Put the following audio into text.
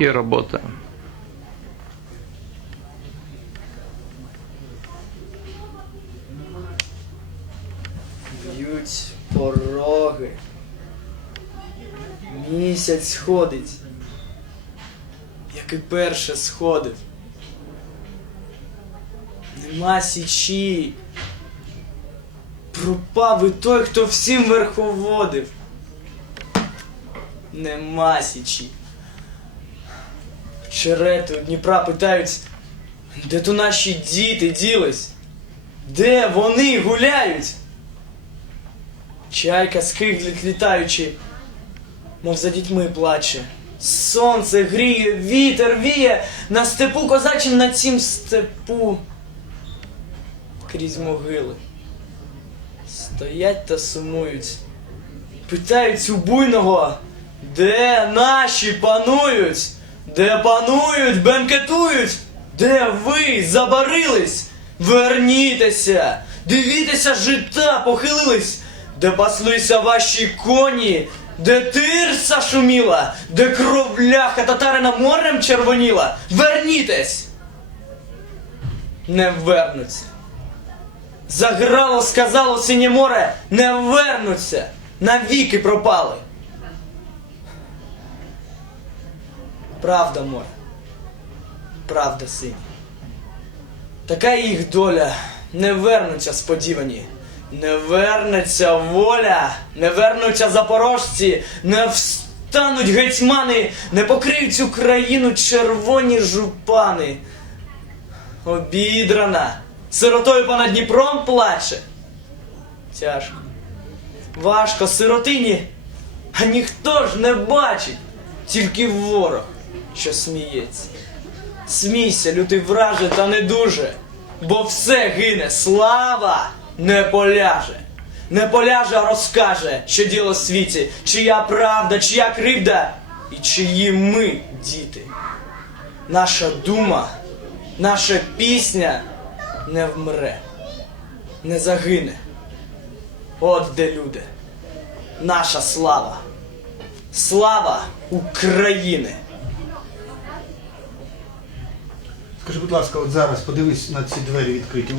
и работаем. Б'ють пороги. Місяць сходить, як і перше сходив. Нема січі. Пропав і той, хто всім верховодив. Нема січі. Черети у Дніпра питають, де то наші діти ділись? Де вони гуляють? Чайка скиглить літаючи, мов за дітьми плаче. Сонце гріє, вітер віє, на степу козачим на цім степу. Крізь могили. Стоять та сумують. Питають у буйного, де наші панують? Де панують, бенкетують? Де ви забарились? Вернітеся! Дивіться, жита похилились, де паслися ваші коні, де тирса шуміла, де кров ляха татарина морем червоніла. Вернітесь! Не вернуться. Заграло, сказало синє море, не вернуться, навіки пропали. Правда, море, правда, синє. Така їх доля, не вернуться сподівані, не вернеться воля, не вернуться запорожці, не встануть гетьмани, не покриють Україну червоні жупани. Обідрана, сиротою понад Дніпром плаче. Тяжко. Важко сиротині, а ніхто ж не бачить, тільки ворог, що сміється. Смійся, лютий враже, та не дуже, бо все гине, слава не поляже. Не поляже, а розкаже, що діло в світі, чия правда, чия кривда і чиї ми, діти. Наша дума, наша пісня не вмре, не загине. От де люди, наша слава, слава України. Скажи, будь ласка, от зараз подивись на ці двері відкриті.